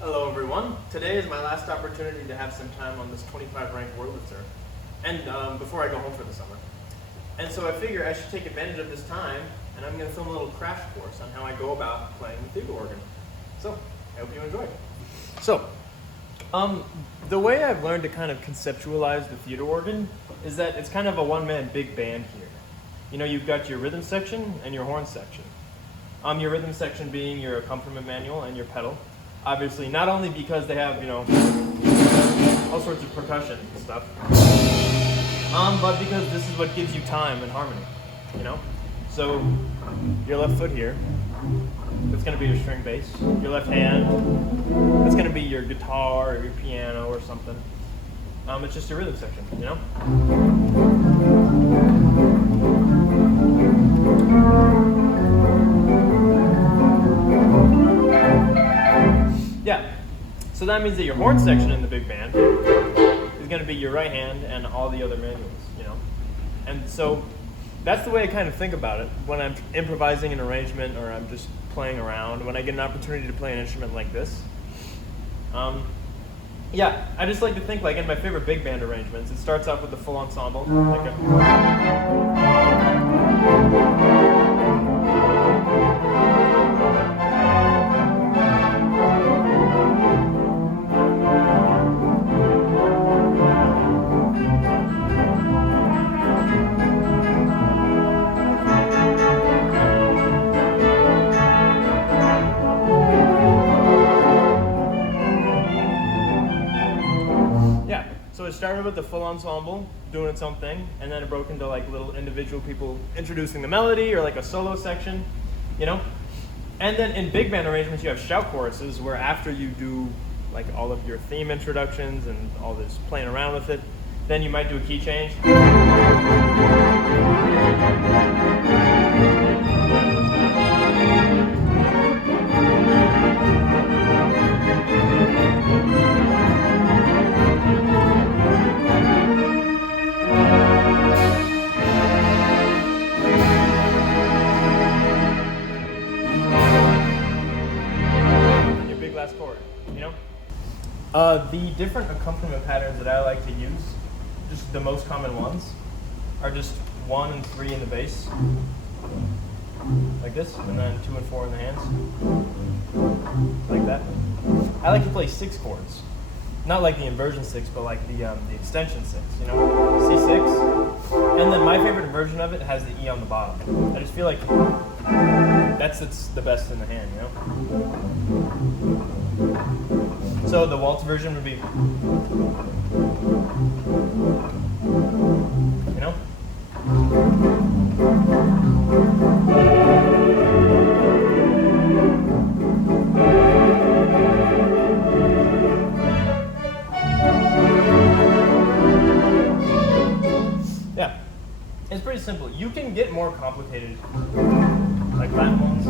Hello everyone. Today is my last opportunity to have some time on this 25 ranked Wurlitzer, and before I go home for the summer. And so I figure I should take advantage of this time, and I'm going to film a little crash course on how I go about playing the theater organ. So, I hope you enjoy. So, the way I've learned to kind of conceptualize the theater organ is that it's kind of a one-man big band here. You know, you've got your rhythm section and your horn section. Your rhythm section being your accompaniment manual and your pedal. Obviously, not only because they have, all sorts of percussion and stuff, but because this is what gives you time and harmony, So, your left foot here, that's going to be your string bass. Your left hand, that's going to be your guitar or your piano or something. It's just your rhythm section, Yeah, so that means that your horn section in the big band is going to be your right hand and all the other manuals, And so that's the way I kind of think about it when I'm improvising an arrangement or I'm just playing around, when I get an opportunity to play an instrument like this. I just like to think like in my favorite big band arrangements, it starts off with the full ensemble. So it started with the full ensemble doing its own thing, and then it broke into like little individual people introducing the melody or like a solo section, And then in big band arrangements, you have shout choruses where after you do like all of your theme introductions and all this playing around with it, then you might do a key change. Chord, The different accompaniment patterns that I like to use, just the most common ones, are just 1 and 3 in the bass, like this, and then 2 and 4 in the hands, like that. I like to play 6 chords, not like the inversion 6, but like the extension 6, C6, and then my favorite version of it has the E on the bottom. I just feel like it's the best in the hand, So the waltz version would be, Yeah, it's pretty simple. You can get more complicated, like Latin ones.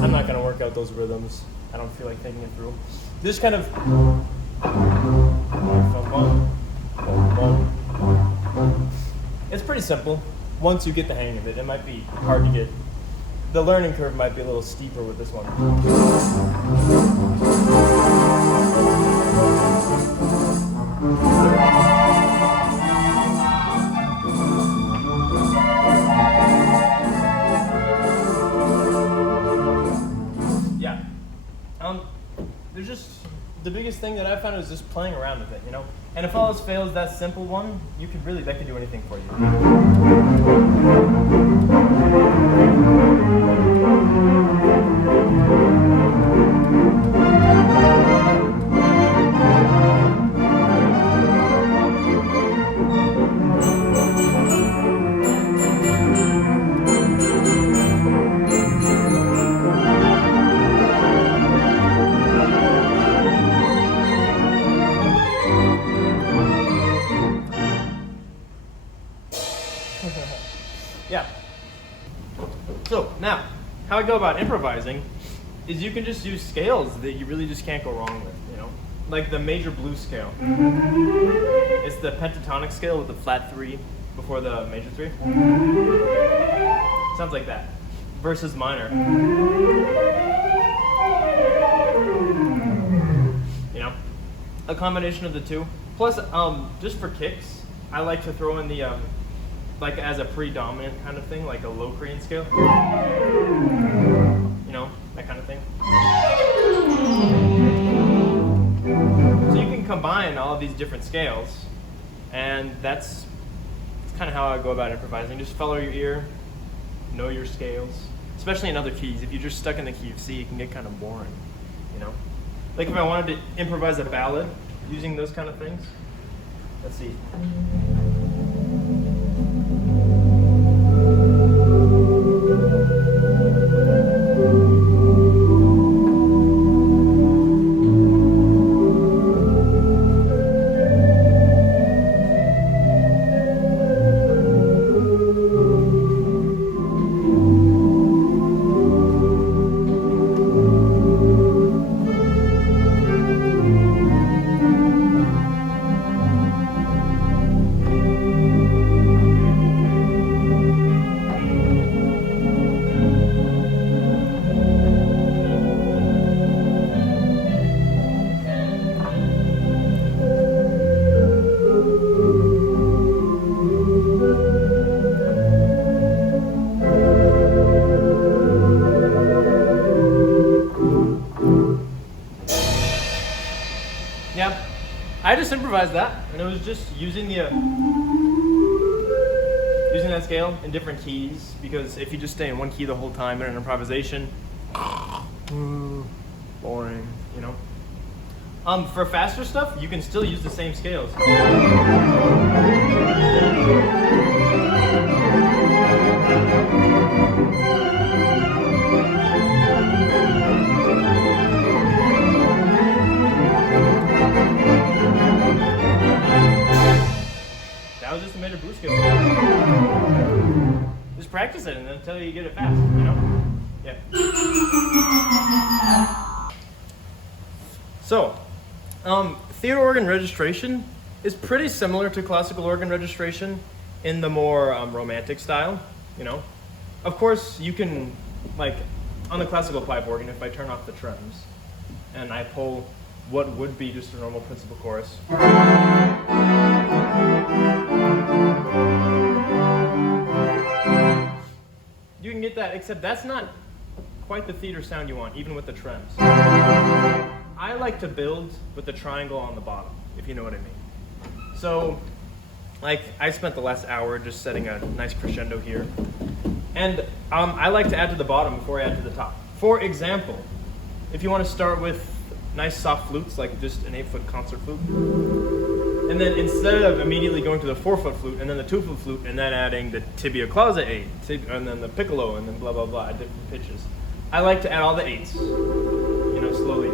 I'm not going to work out those rhythms. I don't feel like thinking it through. Just kind of it's pretty simple once you get the hang of it. It might be hard to get. The learning curve might be a little steeper with this one. There's just the biggest thing that I found is just playing around with it, And if all else fails, that simple one, that can do anything for you. Yeah. So now, how I go about improvising is you can just use scales that you really just can't go wrong with, you know? Like the major blues scale. It's the pentatonic scale with the flat 3 before the major 3. Sounds like that. Versus minor. You know? A combination of the two. Plus, just for kicks, I like to throw in the, like as a predominant kind of thing, like a Locrian scale. You know, that kind of thing. So you can combine all of these different scales, and that's kind of how I go about improvising. Just follow your ear, know your scales, especially in other keys. If you're just stuck in the key of C, it can get kind of boring, you know? Like if I wanted to improvise a ballad using those kind of things, let's see. Yeah, I just improvised that, and it was just using the using that scale in different keys, because if you just stay in one key the whole time in an improvisation, boring, you know. For faster stuff, you can still use the same scales. That was just a major blues scale. Just practice it and then until you get it fast, you know? Yeah. So, theater organ registration is pretty similar to classical organ registration in the more romantic style, you know? Of course, you can, like, on the classical pipe organ, if I turn off the trems and I pull what would be just a normal principal chorus, you can get that, except that's not quite the theater sound you want, even with the trems. I like to build with the triangle on the bottom, if you know what I mean. So, like, I spent the last hour just setting a nice crescendo here. And I like to add to the bottom before I add to the top. For example, if you want to start with nice soft flutes, like just an 8-foot concert flute, and then instead of immediately going to the 4-foot flute and then the 2-foot flute and then adding the tibia clausa 8, and then the piccolo and then blah blah blah at different pitches, I like to add all the 8s, you know, slowly.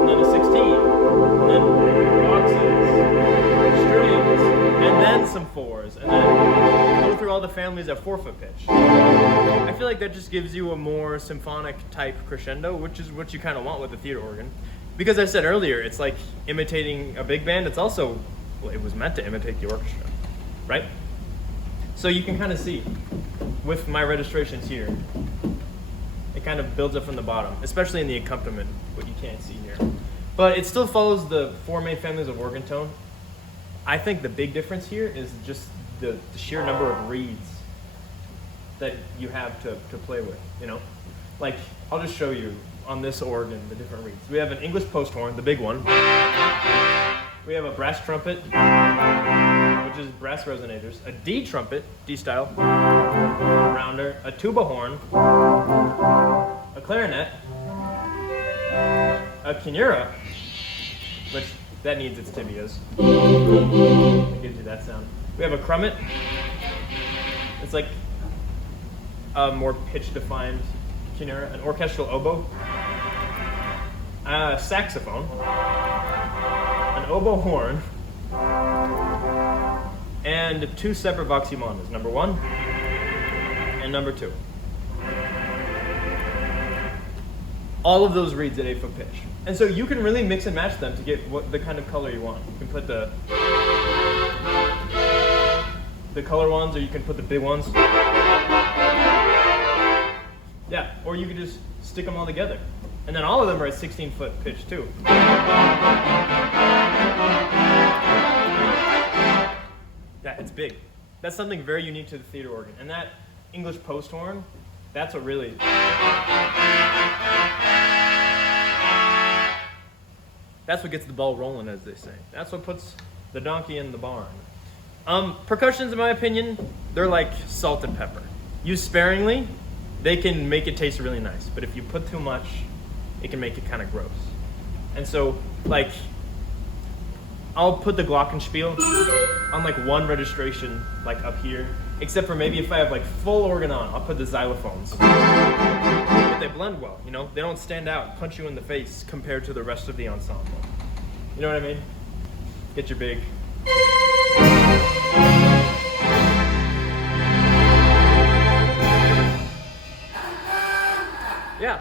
And then a 16, and then boxes, strings, and then some 4s, and then go through all the families at 4-foot pitch. I feel like that just gives you a more symphonic type crescendo, which is what you kind of want with the theater organ. Because I said earlier, it's like imitating a big band. It's also, well, it was meant to imitate the orchestra, right? So you can kind of see with my registrations here, it kind of builds up from the bottom, especially in the accompaniment, what you can't see here. But it still follows the 4 main families of organ tone. I think the big difference here is just the sheer number of reeds that you have to play with, you know? Like, I'll just show you on this organ the different reeds. We have an English post horn, the big one. We have a brass trumpet, which is brass resonators, a D trumpet, D style, rounder, a tuba horn, a clarinet, a kinura, which that needs its tibias. It gives you that sound. We have a crummet. It's like a more pitch-defined kinura, an orchestral oboe, a saxophone, an oboe horn, and 2 separate voximandas, number 1 and number 2. All of those reeds at 8-foot pitch. And so you can really mix and match them to get the kind of color you want. You can put the color ones, or you can put the big ones. Yeah, or you could just stick them all together. And then all of them are at 16-foot pitch too. Yeah, it's big. That's something very unique to the theater organ. And that English post horn, that's what really... That's what gets the ball rolling, as they say. That's what puts the donkey in the barn. Percussions, in my opinion, they're like salt and pepper. Used sparingly, they can make it taste really nice. But if you put too much, it can make it kind of gross. And so, like, I'll put the glockenspiel on like one registration, like up here. Except for maybe if I have like full organ on, I'll put the xylophones. But they blend well, you know? They don't stand out, punch you in the face compared to the rest of the ensemble. You know what I mean? Get your big... Yeah.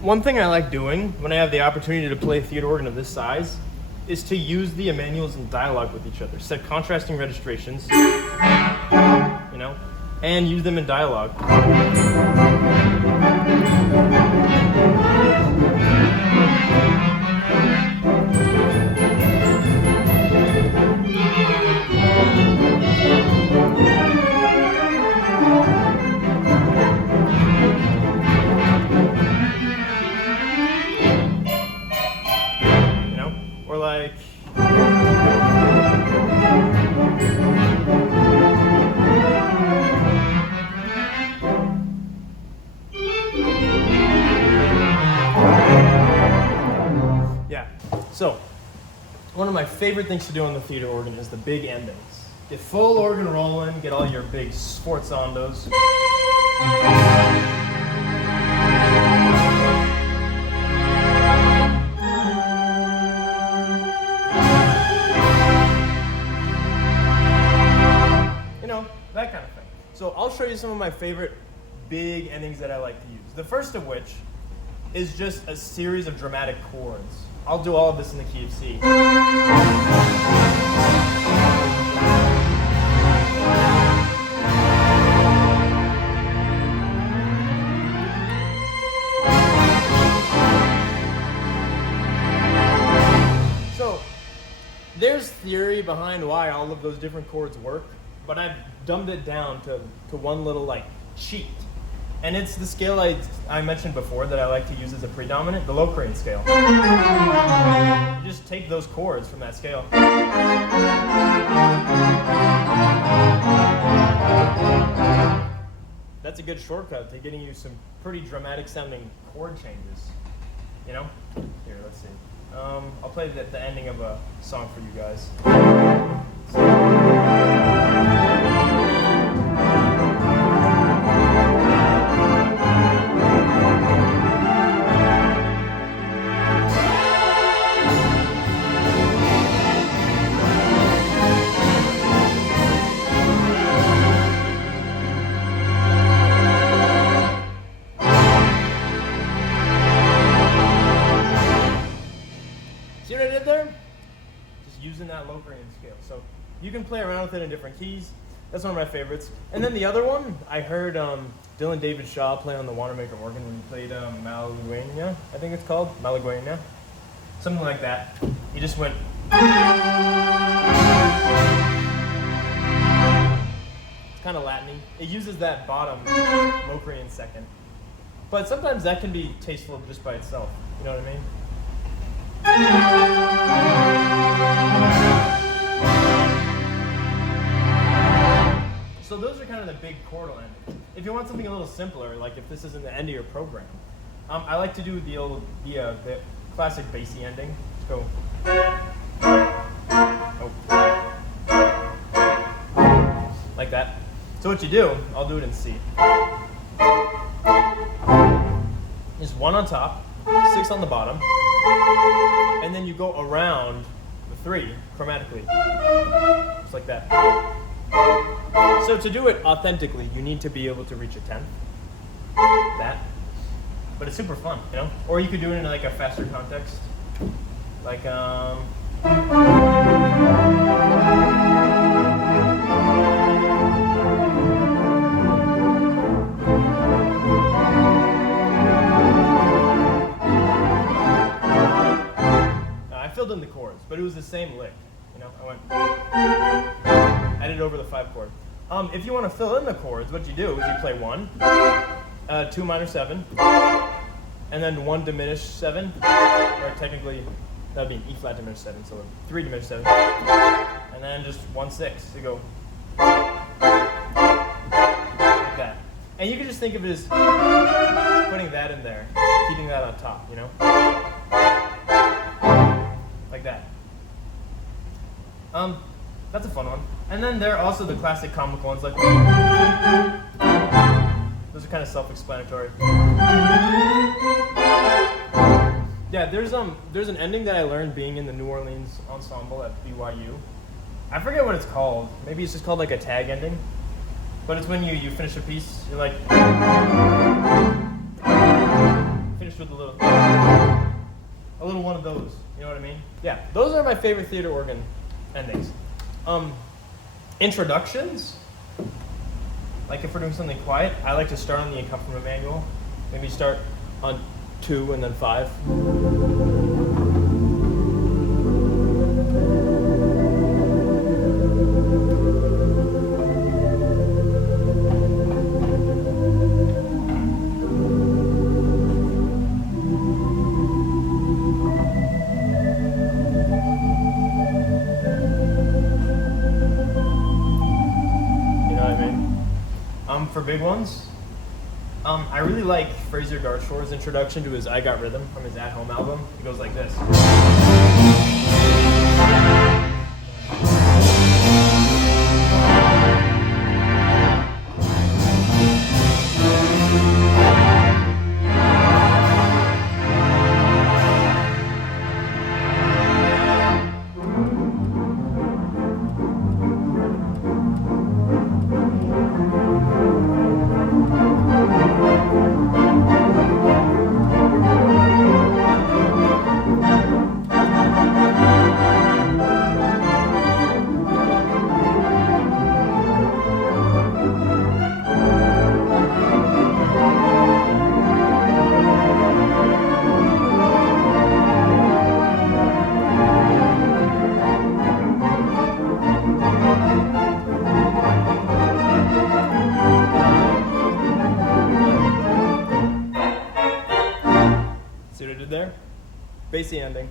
One thing I like doing when I have the opportunity to play a theater organ of this size is to use the Emmanuels in dialogue with each other. Set contrasting registrations, you know, and use them in dialogue. So, one of my favorite things to do on the theater organ is the big endings. Get full organ rolling, get all your big sforzandos. You know, that kind of thing. So I'll show you some of my favorite big endings that I like to use. The first of which is just a series of dramatic chords. I'll do all of this in the key of C. So, there's theory behind why all of those different chords work, but I've dumbed it down to one little like cheat. And it's the scale I mentioned before that I like to use as a predominant, the Locrian scale. You just take those chords from that scale. That's a good shortcut to getting you some pretty dramatic sounding chord changes. You know? Here, let's see. I'll play the ending of a song for you guys. See what I did there? Just using that Locrian scale. So you can play around with it in different keys. That's one of my favorites. And then the other one, I heard Dylan David Shaw play on the Wanamaker organ when he played Malagueña, I think it's called, Malagueña. Something like that. He just went. It's kind of Latin-y. It uses that bottom Locrian second. But sometimes that can be tasteful just by itself. You know what I mean? So those are kind of the big chordal endings. If you want something a little simpler, like if this isn't the end of your program, I like to do the classic bassy ending. Let's go. Oh. Like that. So what you do, I'll do it in C. Just 1 on top, 6 on the bottom, and then you go around the 3 chromatically, just like that. So to do it authentically, you need to be able to reach a 10th, that, but it's super fun, you know? Or you could do it in like a faster context, like filled in the chords, but it was the same lick. You know, I went, added over the 5 chord. If you want to fill in the chords, what you do is you play 1, 2 minor 7, and then 1 diminished 7, or technically that would be an E flat diminished 7, so 3 diminished 7, and then just 1 6 to go like that. And you can just think of it as putting that in there, keeping that on top, you know? Like that. That's a fun one. And then there are also the classic comical ones like those are kind of self-explanatory. Yeah, there's an ending that I learned being in the New Orleans ensemble at BYU. I forget what it's called. Maybe it's just called like a tag ending. But it's when you finish a piece, you're like finish with a little one of those. You know what I mean? Yeah, those are my favorite theater organ endings. Introductions, like if we're doing something quiet, I like to start on the accompaniment manual. Maybe start on 2 and then 5. For big ones, I really like Fraser Darkshore's introduction to his I Got Rhythm from his At Home album. It goes like this. See what I did there? Bassy ending.